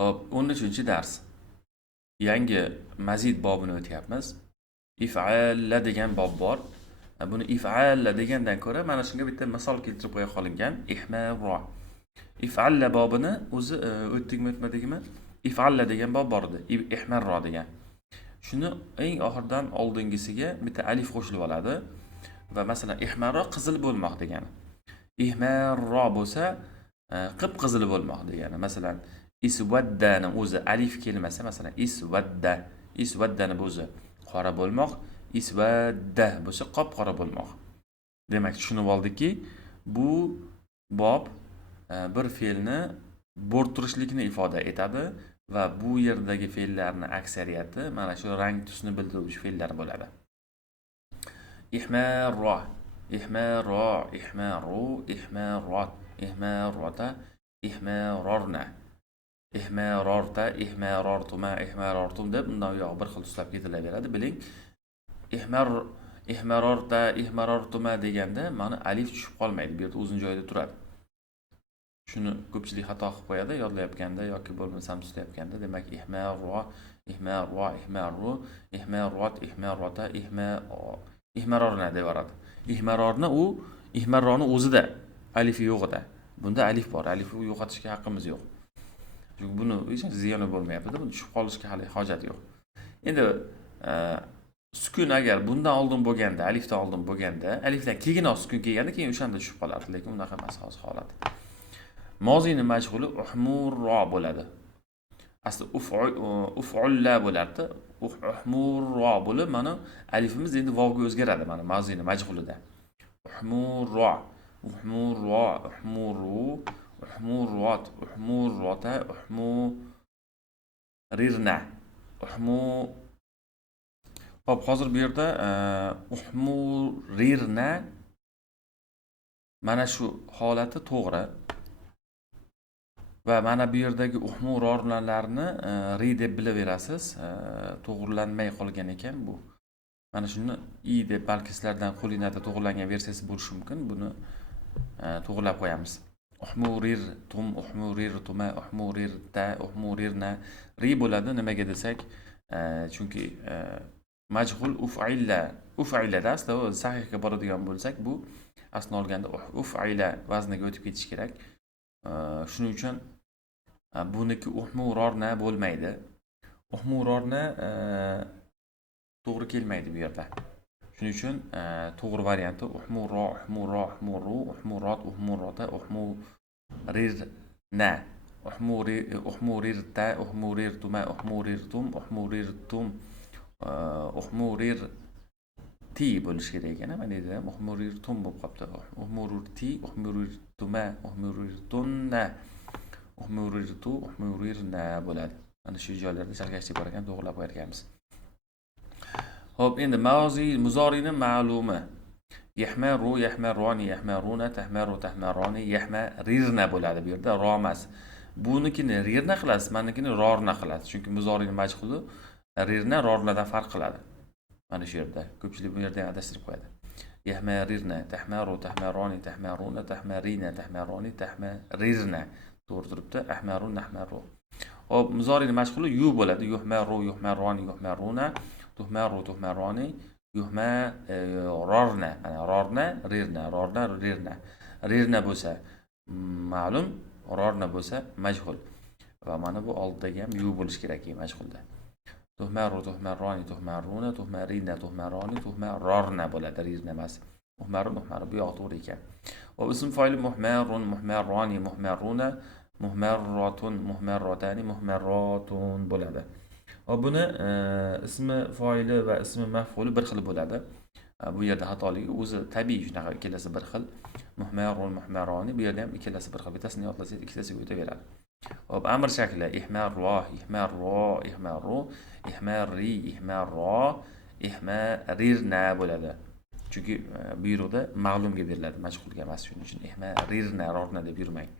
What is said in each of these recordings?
Hop, 13-dars. Yangi mazid bobini o'tyapmiz. If'alla degan bob bor. Buni if'alla degandan ko'ra mana shunga bitta misol keltirib qo'ya qolingan. Ihmaro. If'alla bobini o'zi o'tdikmi o'tmadikmi? If'alla degan bob bor edi. Ihmarro degan. Shuni eng oxirdan oldingisiga bitta alif qo'shilib oladi va masalan ihmarro qizil bo'lmoq degani. Ihmarro bo'lsa qip-qizil bo'lmoq degani. Masalan, isvaddani o'zi alif kelmasa, masalan, isvaddani o'zi qora bo'lmoq, isvadda bo'lsa qop-qora bo'lmoq. Demak, tushunib oldikki, bu bob bir fe'lni bo'rttirishlikni ifoda etadi va bu yerdagi fe'llarning aksariyati mana shu rang tusni bildiruvchi fe'llar bo'ladi. Ihmarro, ihmarro, ihmaru, ihmarot, ihmarota, ihmarorna, ihmarorta, ihmarortuma, ihmarortum deb bundan u yoq bir xil tuslab ketilaveradi. Biling, ihmarorta, ihmarortuma deganda mana alif tushib qolmaydi, bu yerda o'zini joyida turadi. Shuni ko'pchilik xato qilib qo'yadi yodlayotganda yoki bo'lmasam tuslayotganda. Demak, ihmarro, ihmarro, ihmaru, ihmarot, ihmarota, ihmarorna deb yuboradi. Ihmarorni u ihmarroni o'zida alifi yo'q edi. Bunda alif bor. Alifni yo'qotishga haqqimiz yo'q. Chunki buni hech qanday ziyoni bo'lmayapti. Buni tushib qolishga hali hojat yo'q. Endi sukun agar bundan oldin bo'lganda, alifdan oldin bo'lganda, alifdan keyin sukun kelganda, keyin o'shanda tushib qolardi, lekin unaqa emas hozir holat. Mozini majhuli uhmurro bo'ladi. Asli uf'ulla bo'lardi. Uhmurro bo'lib, mana alifimiz endi vovga o'zgaradi mana mozini majhulida. Uhmurro, uhmurro, uhmuru, uhmurrot, uhmurrota, uhmurirna, Hop, hozir bu yerda uhmurirna mana shu holati to'g'ri. Va mana bu yerdagi uhmurorlarni ri deb bilaverasiz. To'g'rilanmay qolgan ekan bu. Mana shuni i deb balki sizlardan qo'lingizda to'g'rilangan versiyasi bo'lishi mumkin. Buni to'g'rilab qo'yamiz. Uhmurirtum, uhmurirtuma, uhmurirta, uhmurirna ri bo'ladi. Nimaga desak, chunki majhul uf'ilada aslida sahihga boradigan bo'lsak, bu aslini olganda uf'ila vazniga o'tib ketish kerak. Shuning uchun buniki uhmurorna bo'lmaydi. Uhmurorna to'g'ri kelmaydi bu yerda. Shuning uchun to'g'ri varianti uhmurro, uhmurro, uhmuru, uhmurot, uhmurota, uhmurirna, uhmurirta, uhmurirtuma, uhmurirtum, uhmurirtum, uhmurirti bo'lishi kerak ekan. Mana bu yerda uhmurirtum bo'lib qolibdi. Uhmurirti, uhmurirtuma, uhmurirtunna, uhmurirtu, uhmurirna bo'ladi. Mana shu joylarda chalkashlik bor ekan, to'g'rilab qo'yarkanmiz. Hop, endi muzoriyni ma'lumi. Yahmaru, yahmaroni, yahmaruna, tahmaru, tahmaroni, yahmarirna bo'ladi bu yerda, ro emas. Bunikini rirna qilasiz, menikini rorna qilasiz. Chunki muzoriyni majhuli rirna rornadan farq qiladi. Mana shu yerda ko'pchilik bu yerda ham adashtirib qo'yadi. Yahmarirna, tahmaru, tahmaroni, tahmaruna, tahmarina, tahmaroni, tahmarirna. To'g'ri turibdi. Ahmaru, nahmaru. Hop, muzoriyni majhuli yu bo'ladi. Yuhmaru, yuhmaroni, yuhmaruna, tuhmaru, tuhmaroni, yuhmarorna. Mana rorna, rirna, rorna, rirna. Rirna bo'lsa ma'lum, rorna bo'lsa majhul. Va mana bu oldidagi ham yu bo'lish kerak majhulda. Tuhmaru, tuhmaroni, tuhmaruna, tuhmarina, tuhmaroni, tuhmarorna bo'ladi, rirna emas. Muhmarun, muhmaru bu yoq to'g'ri ekan. Va ism foili muhmarun, muhmaroni, muhmaruna, muhmarratun, muhmarratani, muhmarratun bo'ladi. Va buni ismi foili va ismi maf'uli bir xil bo'ladi. Bu yerda xatoligi o'zi tabiiy shunaqa ikkalasi bir xil. Muhmarun, muhmaroni bu yerda ham ikkalasi bir xil. Bittasini yodlasangiz ikkitasiga o'taveradi. Hop, amr shakli ihmarro, ihmarro, ihmaru, ihmarri, ihmarro, ihmarirna bo'ladi. Chunki buyruqda ma'lumga beriladi, majhulga emas. Shuning uchun ihmarirna, rorna deb yurmang.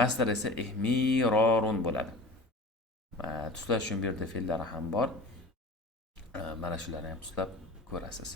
Masdar esa ihmirorun bo'ladi. Tuslash uchun bu yerda fe'llari ham bor. Mana shularni ham tuslab ko'rasiz.